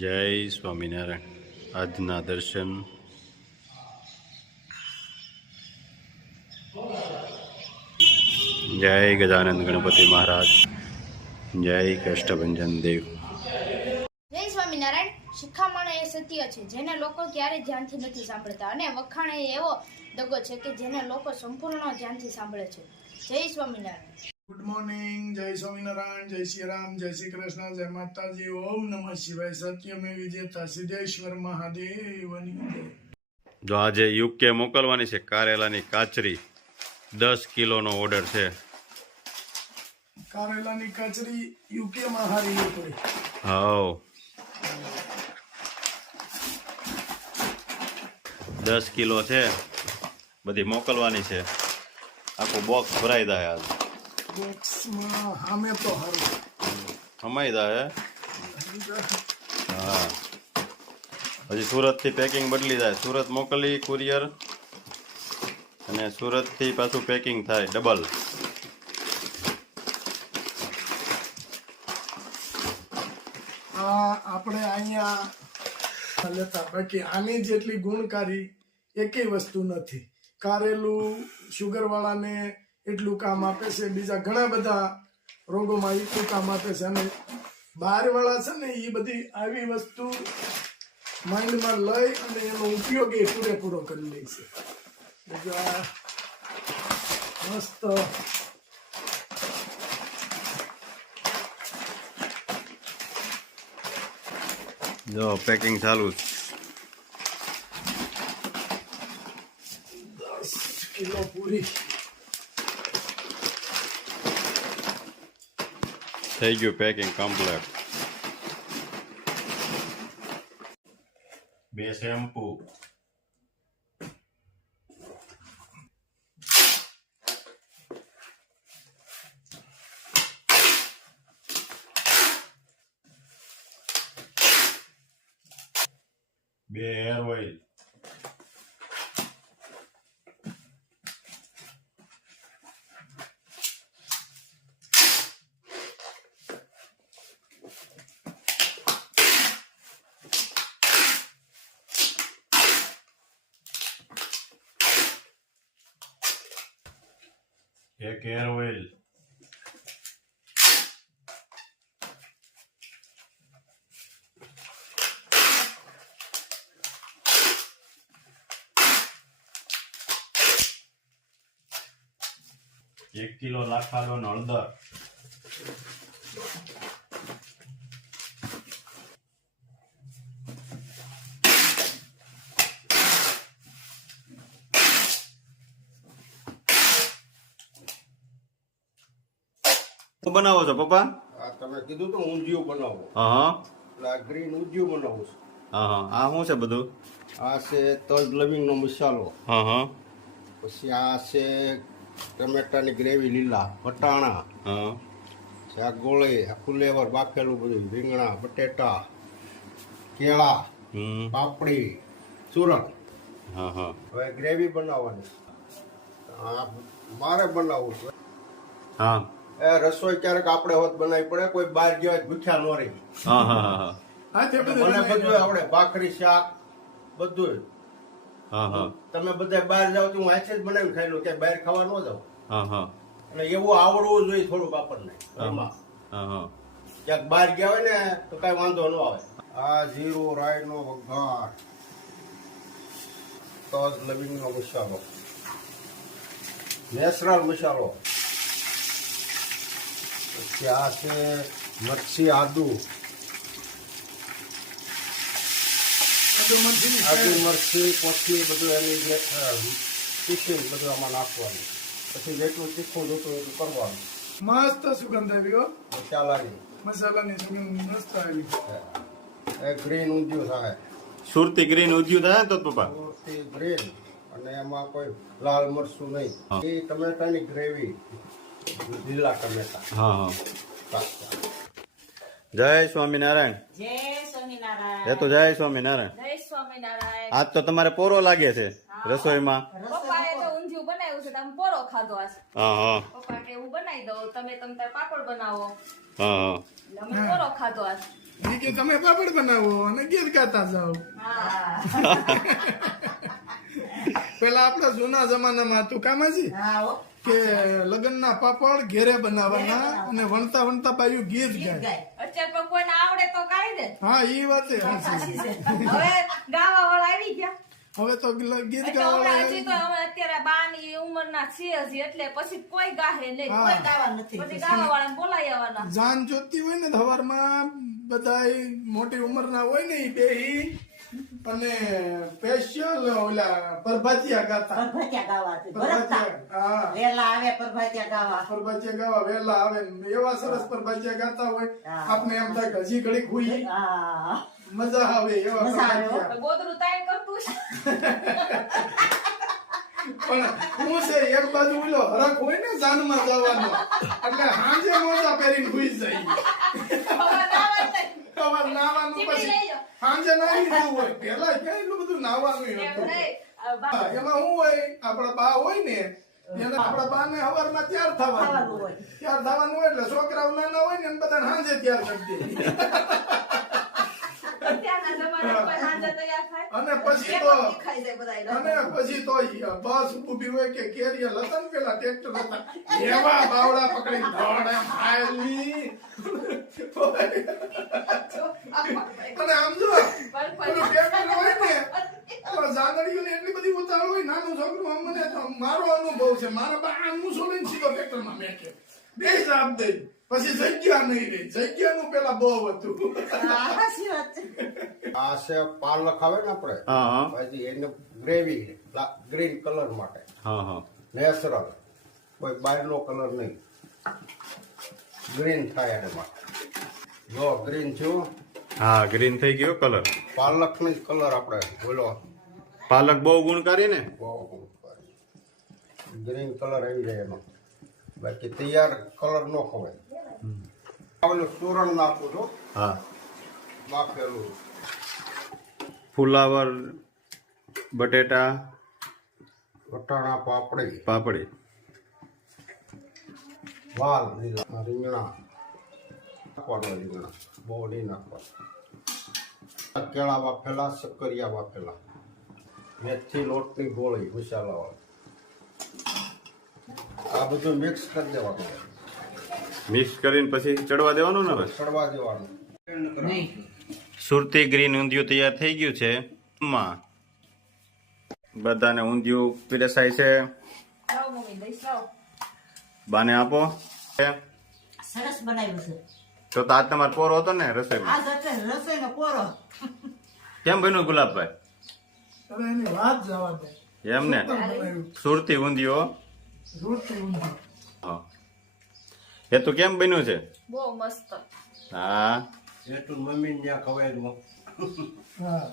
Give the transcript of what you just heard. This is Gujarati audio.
જય સ્વામિનારાયણ. આજના દર્શન જય ગજાનંદ ગણપતિ મહારાજ, જય કષ્ટભંજન દેવ. જય સ્વામિનારાયણ. શિખામણ એ સત્ય છે જેને લોકો ક્યારેય ધ્યાનથી નથી સાંભળતા, અને વખાણ એ એવો દગો છે કે જેને લોકો સંપૂર્ણ ધ્યાનથી સાંભળે છે. જય સ્વામિનારાયણ. Good morning. જય સ્વામિનારાયણ. જય શ્રી રામ. જય શ્રી કૃષ્ણ. જય માતાજી. ઓમ નમઃ શિવાય. સત્યમે વિજેતા સિદ્ધેશ્વર મહાદેવની જય. જો આજે યુકે મોકલવાની છે કારેલાની કાચરી, 10 કિલોનો ઓર્ડર છે. કારેલાની કચરી યુકે માં હારી પડી. હાવ 10 કિલો છે, બધી મોકલવાની છે. આખું બોક્સ ભરાઈ જાય આજ. બોક્સમાં હામે તો હારું હમાઈ જાય. હા, હજી સુરતથી પેકિંગ બદલી જાય. સુરત મોકલી કુરિયર, અને સુરતથી પાછું પેકિંગ થાય ડબલ. આપણે અહીંયા લેતા, બાકી આની જેટલી ગુણકારી એકેય વસ્તુ નથી. કારેલું શુગર વાળાને એટલું કામ આપે છે, બીજા ઘણા બધા રોગોમાં એટલું કામ આપે છે. અને બહાર વાળા છે ને એ બધી આવી વસ્તુ માઇન્ડમાં લઈ અને એનો ઉપયોગ એ પૂરેપૂરો કરી લે છે. મસ્ત જો પેકિંગ ચાલુ. 10 કિલો પૂરી થઈ ગયું પેકિંગ કમ્પ્લીટ. 2 શેમ્પુ, બે હેર ઓઇલ, એક હેર ઓઇલ, એક કિલો લાખાનો હળદર, શું બનાવો છો પપ્પા? તમે કીધું તો ઊંધિયું બનાવો. હા એટલે આ ગ્રીન ઊંધિયું બનાવું છું. હા. આ શું છે બધું? આ છે તજ લવિંગનો મસાલો. હા. પછી આ છે ટમેટાની ગ્રેવી, લીલા વટાણા, હા. આ ગોળી, આ ફુલેવર બાફેલું બધું, રીંગણા, બટેટા, કેળા, પાપડી, સુરણ. હા. હવે ગ્રેવી બનાવવાની. આ મારે બનાવવું છે. હા. એ રસોઈ ક્યારેક આપણે હોત બનાવી પડે, કોઈ બહાર ગયા હોય ભૂખ્યા ન રહી. હા. તે બધું મને બધું આવડે, ભાખરી, શાક બધું. હા. તમે બધા બહાર જાવ તો હું આખે જ બનાવીને ખાઈ લઉં, ક્યાંય બહાર ખાવા ન જાવ. હા. અને એવું આવડવું જોઈએ થોડુંક આપણને ઘરમાં. હા. ક્યાંક બહાર ગયા હોય ને તો કઈ વાંધો ન આવે. આ જીરું, રાઈનો વઘાર, તજ લવિંગનો મસાલો, નેચરલ મસાલો. પછી આ છે મરચી, આદુ, મરચી, કોથળી બધું એની જે પીસીને બધું આમાં નાખવાનું. પછી જેટલું તીખું જોતું એટલું કરવાનું. મસ્ત સુગંધ આવી ગયો. મસાલાની સુગંધ મસ્ત આવી. એ ગ્રીન ઊંધિયું થાય. સુરતી ગ્રીન ઉદ્યું થાય તો પપ્પા? સુરતી ગ્રીન, અને એમાં કોઈ લાલ મરચું નહીં. એ ટમેટાની ગ્રેવી, લીલા ટમેટા. હા. જય સ્વામિનારાયણ. જય સ્વામિનારાયણ. એ તો જય સ્વામિનારાયણ. જય સ્વામિનારાયણ. આજ તો તમારે પોરો લાગે છે રસોઈમાં. પપ્પાએ તો ઊંધિયું બનાવ્યું છે, તમે પોરો ખાધો આજ. હા. પપ્પા કે એવું બનાવી દો, તમે તાર પાપડ બનાવો. હા. એટલે અમે પોરો ખાધો આજ. ઈ કે તમે પાપડ બનાવો અને ગીત ગાતા જાઓ. પેલા આપણા જૂના જમાનામાં હતું કામાજી કે લગ્નના પાપડ ઘેરે બનાવવાના અને વણતા વણતા બાયું ગીત ગાય. અત્યારે પણ કોઈને આવડે તો ગાઈ દે. હા ઈ વાત છે સાચી. હવે ગાવા વાળા આવી ગયા. હવે તો ગીત એટલે ગાવા હમણાં હજી તો હવે અત્યારે બાની ઉંમરના છે હજી એટલે પછી કોઈ ગાહે નહીં. કોઈ ગાવા નથી. પછી ગાવા વાળાને બોલાઈ આવવાના. જાન જોતી હોય ને સવારમાં બધા મોટી ઉંમરના હોય ને ઈ બેહી અને સ્પેશિયલ ઓલા પરભાતિયા ગાતા. હા પરભાતિયા ગાવા વેલા આવે એવા સરસ પરભાતિયા ગાતા હોય આપને એમ થાય કે હજી ઘડી ખુઈ મજા આવે એવા પરભાતિયા. ગોદરું તાય કરતું છે. પણ હું છે એક બાજુ ઓલો હરખ હોય ને જાનમાં જવાનો એટલે હાંજે મોજા પહેરીને ખુઈ જાય. સવાર નાવાનું પછી સાંજે નાહી લીધું હોય. પેલા ક્યાં એટલું બધું નાવાનું હતું. એમાં શું હોય આપડા બા હોય ને એને આપડા બા ને સવારમાં તૈયાર થવાનું હોય એટલે છોકરાઓ નાના હોય ને એને બધા સાંજે તૈયાર કરી દે. અત્યારના જમાનામાં કોઈ હાંજે તૈયાર થાય. અને પછી તો બસ ઉભી હોય કે કેરિયર હતા ને પેલા ટ્રેક્ટર હતા એવા બાવડા પકડી દોડે હાયલી. અને આમ જો પેલું ટ્રેક્ટર હોય ને તો જાગડીઓને એટલી બધી ઉતાવળ હોય. નાનું છોકરું આમ મને તો મારો અનુભવ છે. મારા બા આનું સોલીને સીધો ટ્રેક્ટરમાં મેકે બે જાપ દઈ પછી જગ્યા નહીં રહી. જગ્યાનું પેલા બહુ હતું. આ છે પાલક આવે ને આપણે હા પછી એને ગ્રેવી ગ્રીન કલર માટે હા નેચરલ કોઈ બહારનો કલર નહીં ગ્રીન થાય એને માટે. જો ગ્રીન થયું હા ગ્રીન થઈ ગયો કલર. પાલક નો કલર આપણે બોલો પાલક બહુ ગુણકારી ને. ગ્રીન કલર આવી જાય એમાં. બાકી તૈયાર કલર નો ખવાય. ઓલું ચૂરણ નાખું છું હા બાફેલું ફુલાવર બટેટા વટાણા પાપડી પાપડી વાલ લીલા રીંગણા નાખવાનું. રીંગણા બહુ નહીં નાખવા. કેળા બાફેલા શક્કરિયા બાફેલા મેથી લોટની ગોળી મસાલા વાળી આ બધું મિક્સ કરી દેવાનું. મિક્સ કરીને પછી ચડવા દેવાનું ને હવે. ચડવા દેવાનું. સુરતી ગ્રીન ઊંધિયું તૈયાર થઈ ગયું છે. માં બધાને ઊંધિયું પીરસાય છે. લાવો મમ્મી દઈશ લાવો. બાને આપો. સરસ બનાવ્યું છે. તો આજ તમારો પોરો હતો ને રસોઈમાં. આજ એટલે રસોઈનો પોરો. કેમ બન્યું ગુલાબભાઈ? હવે એની વાત જવા દે. એમ ને સુરતી ઊંધિયું. રોટલી ઊંધી. હા એ તો કેમ બન્યું છે? બહુ મસ્ત. હા એટલું મમ્મી ત્યાં ખવાયેલું. હા